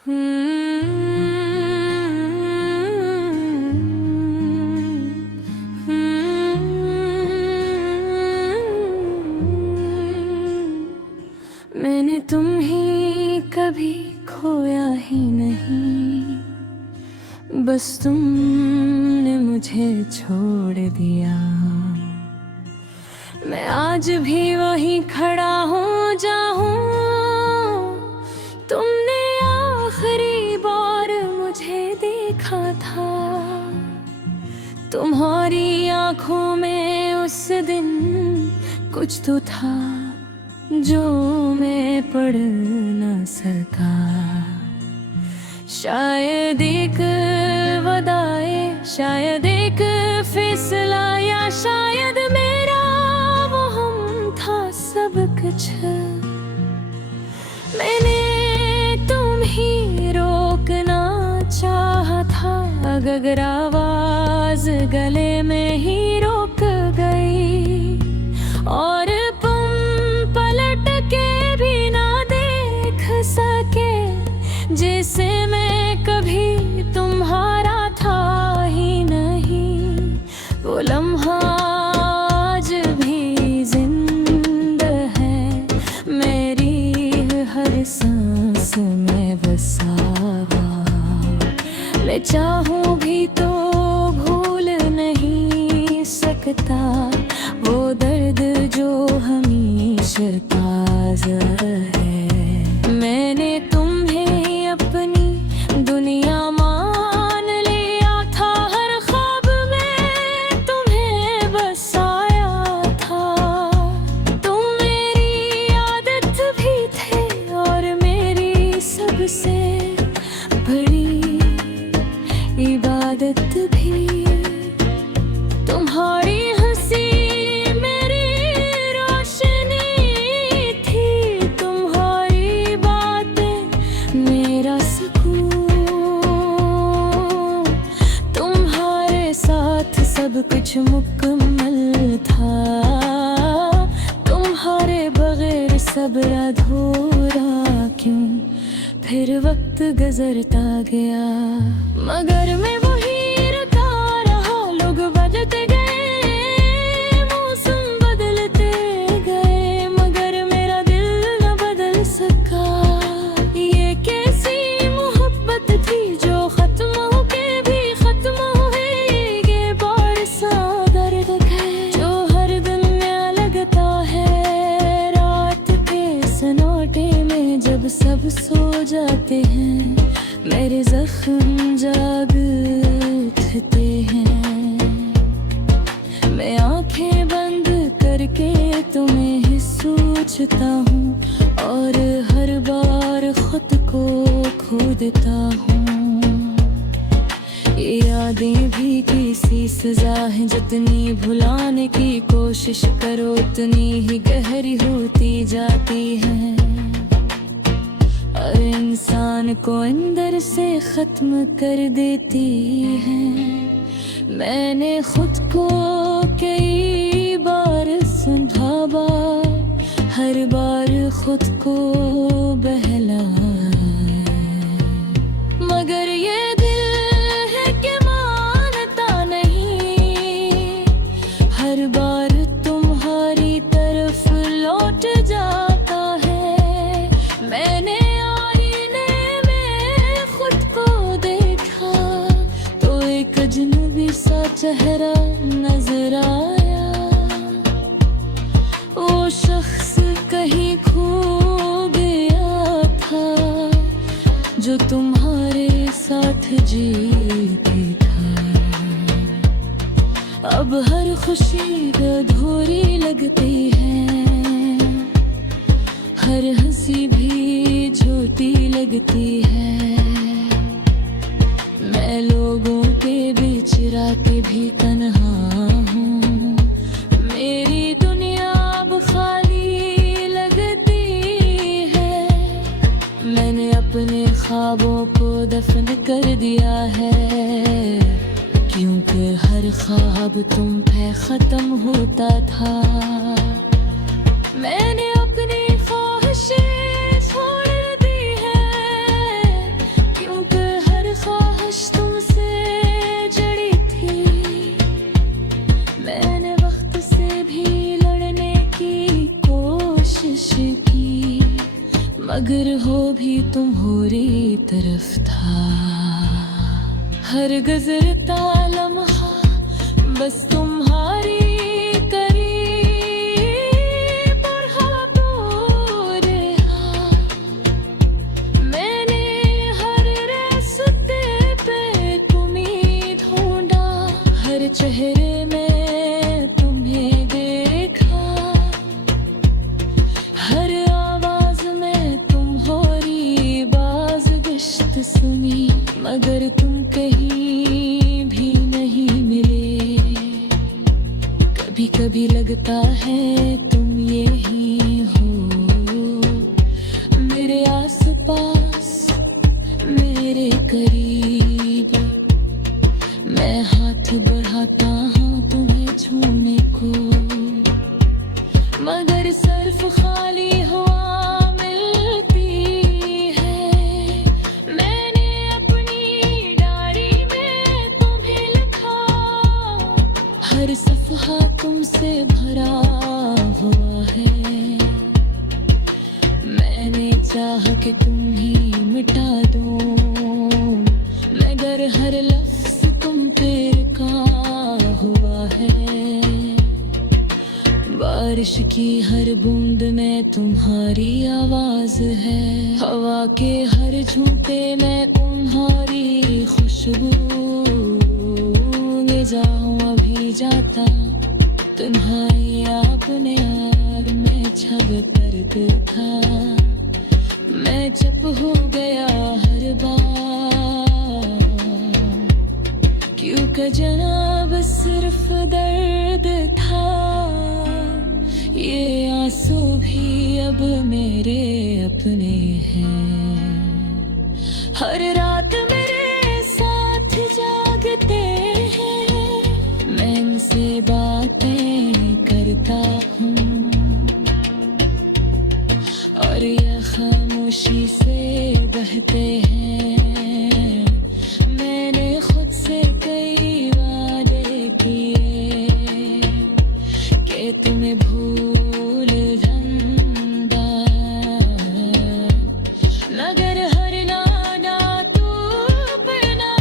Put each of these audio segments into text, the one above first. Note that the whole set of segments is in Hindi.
मैंने तुम्हें कभी खोया ही नहीं, बस तुमने मुझे छोड़ दिया। मैं आज भी वहीं खड़ा हूँ जहाँ हूँ। तुमने आखिरी बार मुझे देखा था, तुम्हारी आंखों में उस दिन कुछ तो था जो मैं पढ़ न सका। शायद एक वदाए, शायद एक फैसला, या शायद मेरा वो हम था सब कुछ। मैंने तुम ही रोकना चाहा था, अगर आवाज गले में ही रोक गई और पलट के भी ना देख सके, जैसे मैं कभी तुम्हारा था ही नहीं। वो लम्हा आज भी जिंदा है मेरी हर सांस में बसा हुआ। मैं चाहूं भी तो भूल नहीं सकता वो दर्द जो हमेशा ताज़ा है। मैंने तुम्हें अपनी दुनिया मान लिया था, हर ख्वाब में तुम्हें बसाया था। तुम मेरी आदत भी थे और मेरी सबसे बड़ी इबादत भी। तुम्हारी सब कुछ मुकम्मल था, तुम्हारे बगैर सब अधूरा क्यों फिर वक्त गुजरता गया। मगर मैं वही रुका रहा, लोग बदलते गए, मौसम बदलते गए, मगर मेरा दिल न बदल सका। ये कैसी मोहब्बत थी जो खत्म होके भी खत्म हुई। जब सब सो जाते हैं मेरे जख्म जाग उठते हैं। मैं आंखें बंद करके तुम्हें ही सोचता हूँ और हर बार खुद को खो देता हूँ। ये यादें भी किसी सजा है, जितनी भुलाने की कोशिश करो उतनी ही गहरी होती जाती है और इंसान को अंदर से खत्म कर देती है। मैंने खुद को कई बार संभाला, हर बार खुद को बहलाया, मगर ये दिल है कि मानता नहीं। हर बार तुम्हारी तरफ लौट जाता है। मैंने अजनबी सा चेहरा नजर आया, वो शख्स कहीं खो गया था जो तुम्हारे साथ जीते था। अब हर खुशी अधूरी लगती है, हर हंसी भी झूठी लगती है। मैं लोगों के बीच रातें भी तन्हा हूँ, मेरी दुनिया अब खाली लगती है। मैंने अपने ख्वाबों को दफन कर दिया है, क्योंकि हर ख्वाब तुम पे खत्म होता था। मैंने अपनी ख्वाहिशें छोड़ दी है, भी तुम्हारी तरफ था। हर गुजरता लम्हा बस तुम्हारी चेहरे में तुम्हें देखा, हर आवाज में तुम्हारी बाज़गिश्त सुनी, मगर तुम कहीं भी नहीं मिले। कभी कभी लगता है तुम यही हो, मेरे आसपास मेरे करीब। मैं हाथ बढ़ाता हूँ तुम्हें छूने को, मगर सिर्फ खाली हवा मिलती है। मैंने अपनी डायरी में तुम्हें लिखा, हर सफ़हा तुमसे भरा हुआ है। मैंने चाहा कि तुम ही मिटा दो, मगर हर लफ्ज़ तुम पे का हुआ है। बारिश की हर बूंद में तुम्हारी आवाज है, हवा के हर झूठे में तुम्हारी खुशबू। ले जाऊं अभी जाता तुम्हारी अपने यार में छब दर्द था। मैं चुप हो गया हर बार, क्योंकि जनाब सिर्फ दर्द था। ये आंसू भी अब मेरे अपने हैं। हर रात मेरे साथ जागते हैं, मैं इनसे बातें करता हूँ, और ये खामोशी से बहते हैं। मैंने खुद से कई वादे किए कि तुम्हें भूल जाऊंगा, मगर हर नादा तू अपना,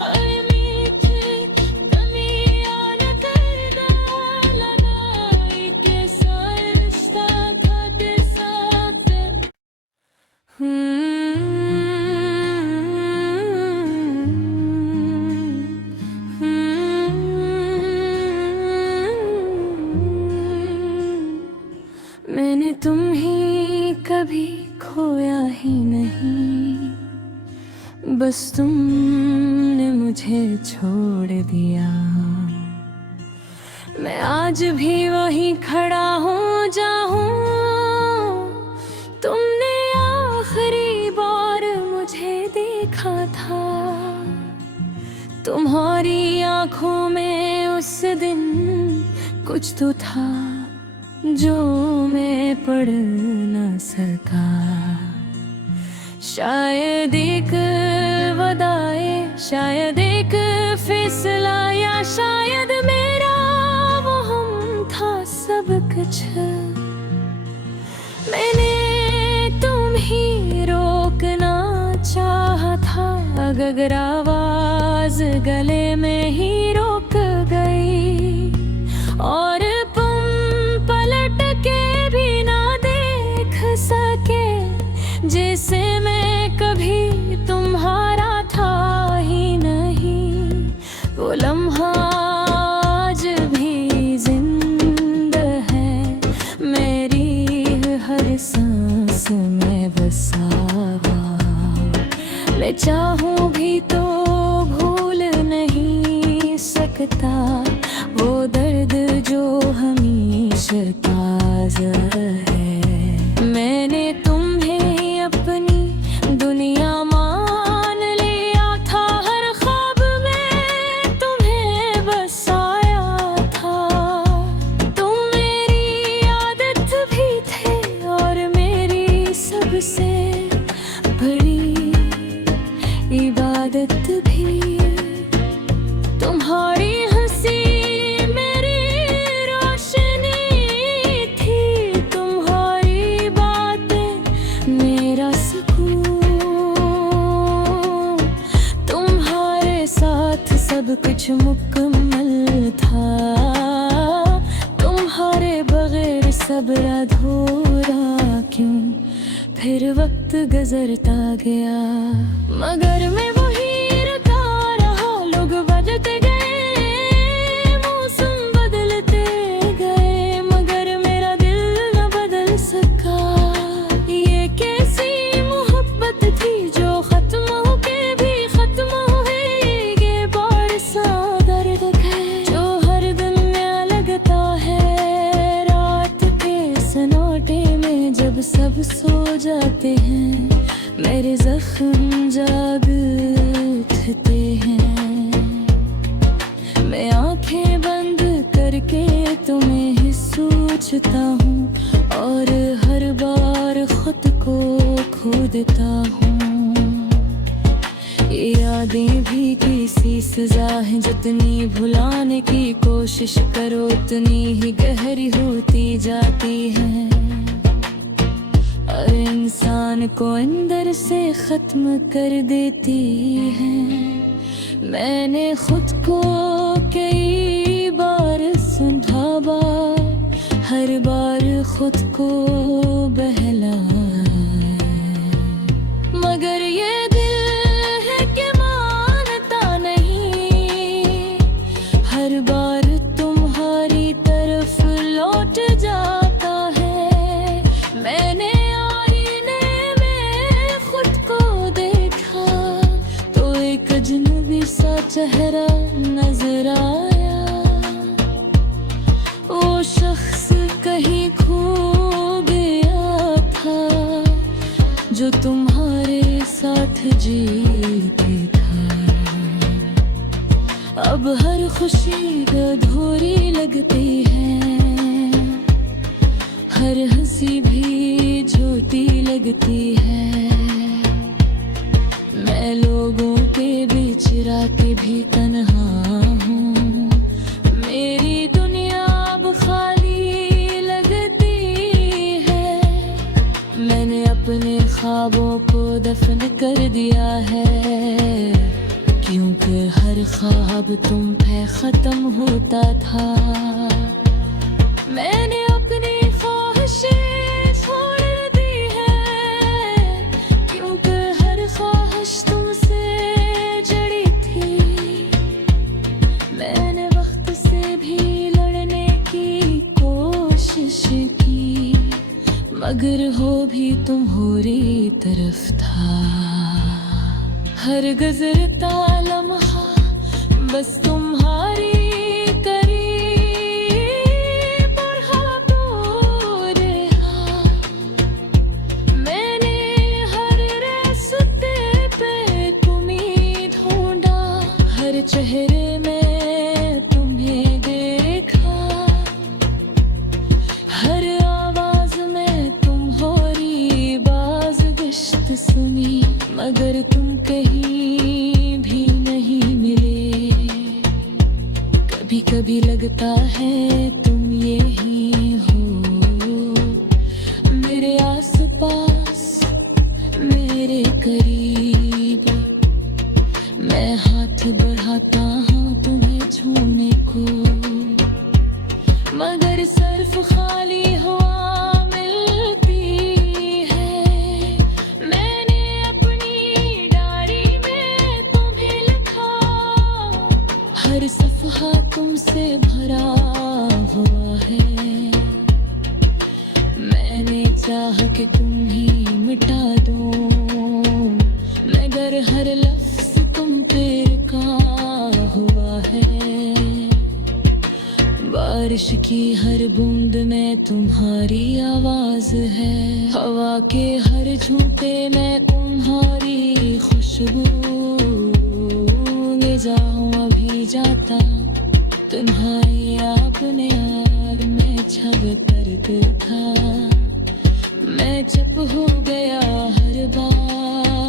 हर मीठी कमियां न करना लगाई के सारिश्ता था तेरे साथ। मैंने तुम्हें कभी खोया ही नहीं, बस तुमने मुझे छोड़ दिया। मैं आज भी वहीं खड़ा हूँ जहाँ तुमने आखिरी बार मुझे देखा था। तुम्हारी आँखों में उस दिन कुछ तो था जो मैं पढ़ न सका। शायद एक वदाए, शायद एक फैसला, या शायद मेरा वो हम था सब कुछ। मैंने तुम ही रोकना चाहा था, अगर आवाज गले में ही रोक गई, और जैसे मैं कभी तुम्हारा था ही नहीं। वो लम्हा आज भी जिंदा है, मेरी हर सांस में बसा हुआ। मैं चाहूं भी तो भूल नहीं सकता वो दर्द जो हमेशा ताज़ा है। मैंने अपनी दुनिया मान लिया था, हर ख्वाब में तुम्हें बसाया था। तुम मेरी आदत भी थे और मेरी सबसे बड़ी इबादत भी। तुम्हारी हंसी मेरी रोशनी थी, तुम्हारी बातें कुछ मुकम्मल था, तुम्हारे बगैर सब्र अधूरा क्यों, फिर वक्त गुजरता गया मगर मैं वही रुका रहा। लोग बदलते गए, मौसम बदलते गए, मगर मेरा दिल न बदल सका। ये कैसी मोहब्बत थी जो खत्म होके भी खत्म हुई, ये बारिशा दर्द है जो हर दिन नया लगता है। रात के सन्नाटे में जब सब सो जाते हैं, मेरे जख्म जाग उठते हैं। मैं आंखें बंद करके तुम्हें ही सोचता हूँ और हर बार खुद को खो देता हूँ। ये यादें भी किसी सजा है, जितनी भुलाने की कोशिश करो उतनी ही गहरी होती जाती है और इंसान को अंदर से खत्म कर देती है। मैंने खुद को कई बार समझाया, हर बार खुद को बहलाया, मगर ये दिल है कि मानता नहीं। हर बार तुम्हारी तरफ लौट जाता है। मैंने अजनबी सा चेहरा नजर आया, वो शख्स कहीं खो गया था जो तुम्हारे साथ जीते था। अब हर खुशी अधूरी लगती है, हर हंसी भी झूठी लगती है। मैं लोगों के बीच रह के भी तन्हा हूँ, मेरी दुनिया अब खाली लगती है। मैंने अपने ख्वाबों को दफन कर दिया है, क्योंकि हर ख्वाब तुम पे खत्म होता था। मैंने अपनी ख्वाहिशें छोड़ दी है, क्योंकि हर ख्वाहिश तुमसे जड़ी थी। मैंने वक्त से भी लड़ने की कोशिश की, मगर हो भी तुम्हारी तरफ था। हर गुजरता लम्हा बस तुम्हारी चेहरे में तुम्हें देखा, हर आवाज में तुम्हारी बाज़गिश्त सुनी, मगर तुम कहीं भी नहीं मिले। कभी कभी लगता है तुम यही हो, मेरे आसपास मेरे करीब। मैं हाथ बढ़ाता हूँ तुम्हें छूने को, मगर सिर्फ खाली हवा मिलती है। मैंने अपनी डायरी में तुम्हें लिखा, हर सफ़हा तुमसे भरा हुआ है। मैंने चाहा कि तुम ही मिटा दो, मगर हर लफ्ज़ तुम पे का हुआ है। बारिश की हर बूंद में तुम्हारी आवाज है, हवा के हर झोंके में तुम्हारी खुशबू। ले जाऊं अभी जाता तुम्हारी अपने यार में छब दर्द था। मैं चुप हो गया हर बार,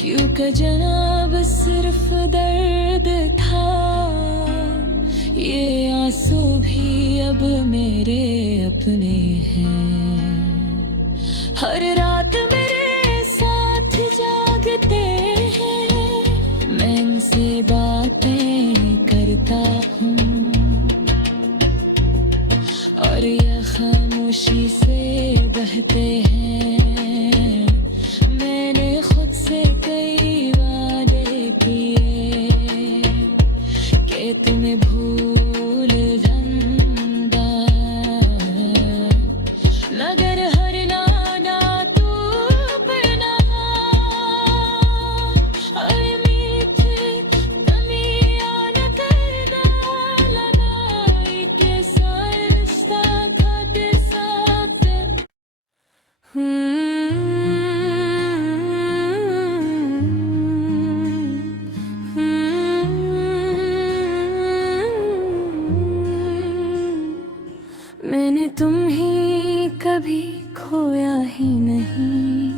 क्योंकि जनाब सिर्फ दर्द था। ये आंसू भी अब मेरे अपने हैं। हर रात मेरे साथ जागते हैं, मैं इनसे टूटते हैं। मैंने खुद से कई वादे किए कि तुम्हें भूल जाऊंगा, मगर हर नादा तू अपना और मीठे तमिया न करना लगाई के सारिश्ता खातिर साथ। मैंने तुम ही कभी खोया ही नहीं,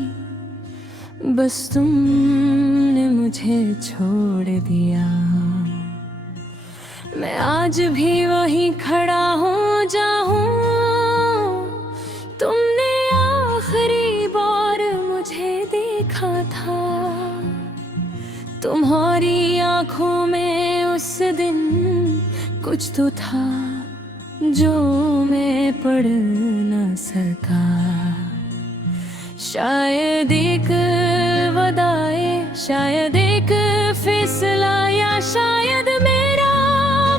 बस तुमने मुझे छोड़ दिया। मैं आज भी वहीं खड़ा हूँ जाऊँ, तुमने आखिरी बार मुझे देखा था। तुम्हारी आंखों में उस दिन कुछ तो था जो मैं पढ़ न सका। शायद एक वदाए, शायद एक फैसला, या शायद मेरा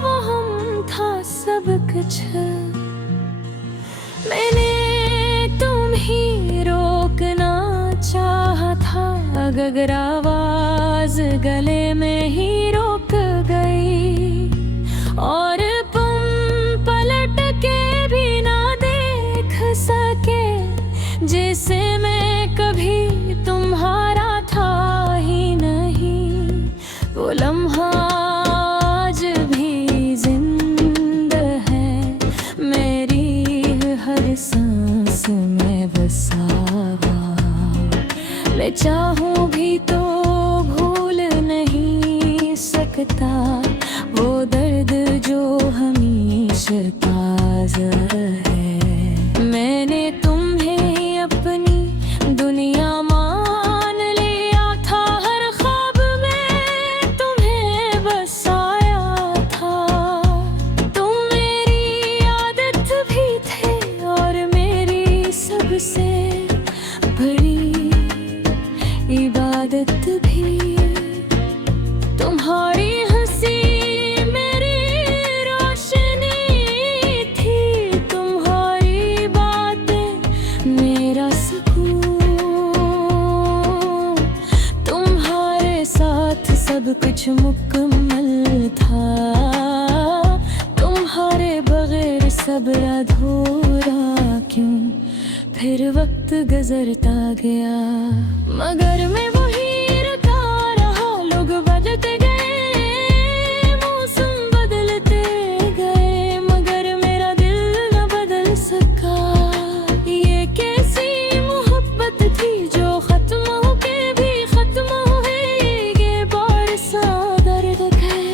वो हम था सब कुछ। मैंने तुम ही रोकना चाहा था, अगर आवाज गले में ही रोक गई और पलट के भी ना देख सके, जैसे मैं कभी तुम्हारा था ही नहीं। वो लम्हा आज भी जिंदा है मेरी हर सांस में बसा हुआ। मैं चाहूँ भी तो भूल नहीं सकता वो दर्द जो हमेशा ताज़ा है। मैंने तुम्हें अपनी दुनिया मान लिया था, हर ख्वाब में तुम्हें बसाया था। तुम मेरी आदत भी थे और मेरी सबसे बड़ी इबादत भी। तुम्हारी हंसी सब कुछ मुकम्मल था, तुम्हारे बगैर सब अधूरा क्यों फिर वक्त गुजरता गया। मगर मैं वही रुका रहा, लोग बदलते गए, मौसम बदलते गए, मगर मेरा दिल न बदल सका। ये कैसी मोहब्बत थी जो खत्म होके भी खत्म हुई,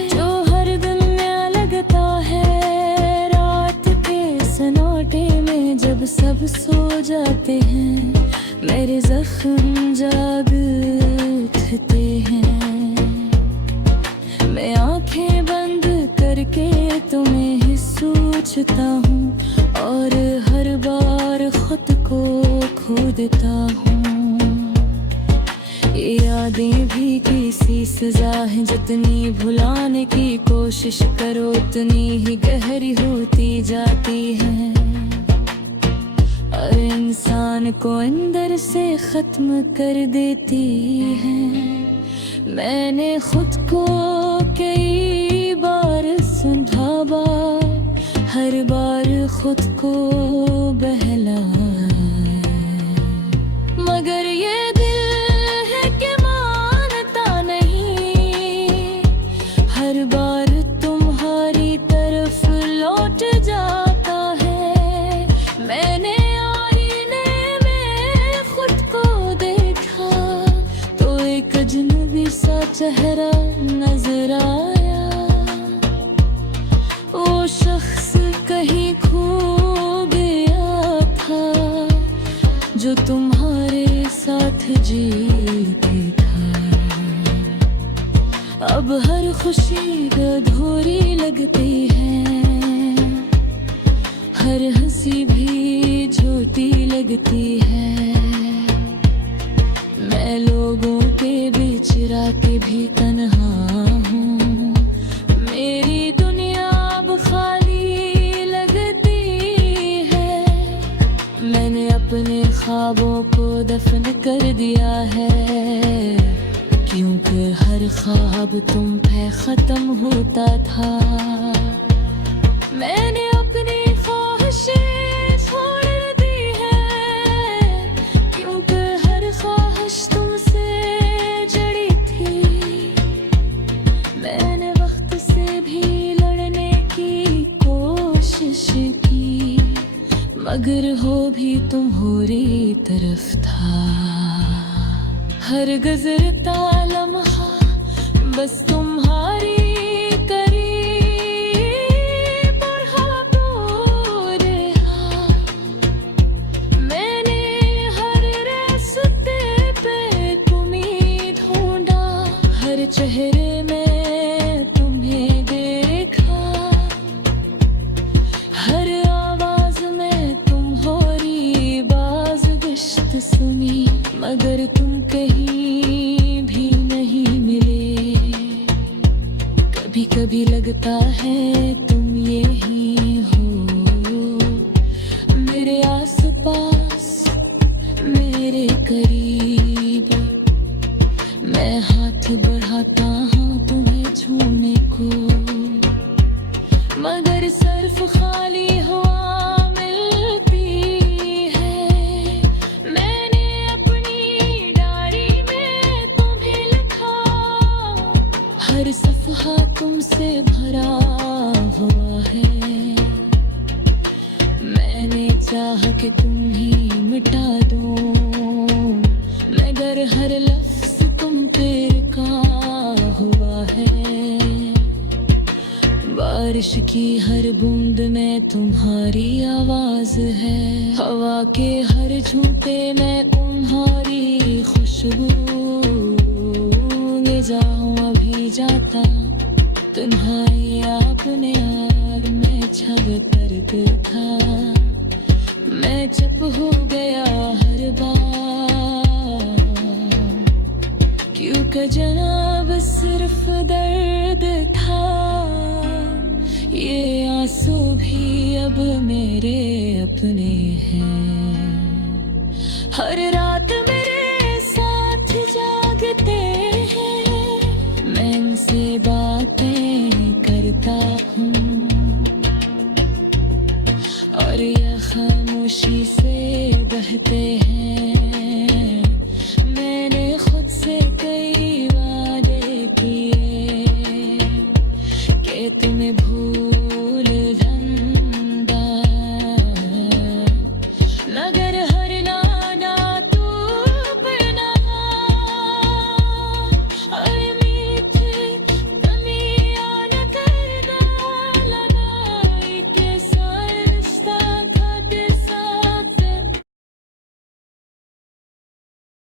जो हर दिन नया लगता है रात के सन्नाटे में। जब सब सो जाते हैं मेरे जख्म जाग उठते हैं। मैं आंखें बंद करके तुम्हें ही सोचता हूँ और हर बार खुद को खो देता हूँ। ये यादें भी किसी सजा है, जितनी भुलाने की कोशिश करो उतनी ही गहरी होती जाती है और इंसान को अंदर से खत्म कर देती है। मैंने खुद को कई बार समझाया, हर बार खुद को बहलाया, मगर ये हर बार तुम्हारी तरफ लौट जाता है। मैंने आईने में खुद को देखा तो एक अजनबी सा चेहरा नजर आया। वो शख्स कहीं खो गया था जो तुम्हारे साथ जीते था। अब हर खुशी अधूरी लगती है, हर हंसी भी झूठी लगती है। मैं लोगों के बीच रातें भी तन्हा हूँ। मेरी दुनिया अब खाली लगती है। मैंने अपने ख्वाबों को दफन कर दिया है, क्योंकि हर ख्वाब तुम पे खत्म होता था। मैंने अपनी ख्वाहिशें छोड़ दी है, क्योंकि हर ख्वाहिश तुमसे जड़ी थी। मैंने वक्त से भी लड़ने की कोशिश की, मगर हो भी तुम्हारी तरफ था। हर गुज़रता लम्हा बस तुम्हारी चेहरे में तुम्हें देखा, हर आवाज में तुम्हारी बाज़गिश्त सुनी, मगर तुम कहीं भी नहीं मिले। कभी कभी लगता है तुम यही हो, मेरे आसपास, मेरे करीब। मैं हाथ बढ़ाता हूँ तुम्हें छूने को, मगर सिर्फ खाली हवा मिलती है। मैंने अपनी डायरी में तुम्हें लिखा, हर सफ़हा तुमसे भरा हुआ है। मैंने चाहा कि तुम ही मिटा दो, मगर हर लफ्ज़ तुम पे लिखा हुआ है। बारिश की हर बूंद में तुम्हारी आवाज है, हवा के हर झोंके में तुम्हारी खुशबू। निगाहों अभी जाता तुम्हारी अपने आग में छब दर्द था। मैं चुप हो गया हर बार, क्योंकि जनाब सिर्फ दर्द था। ये आंसू भी अब मेरे अपने हैं। हर रात मेरे साथ जागते हैं, मैं इनसे बातें करता हूँ, और ये खामोशी से बहते हैं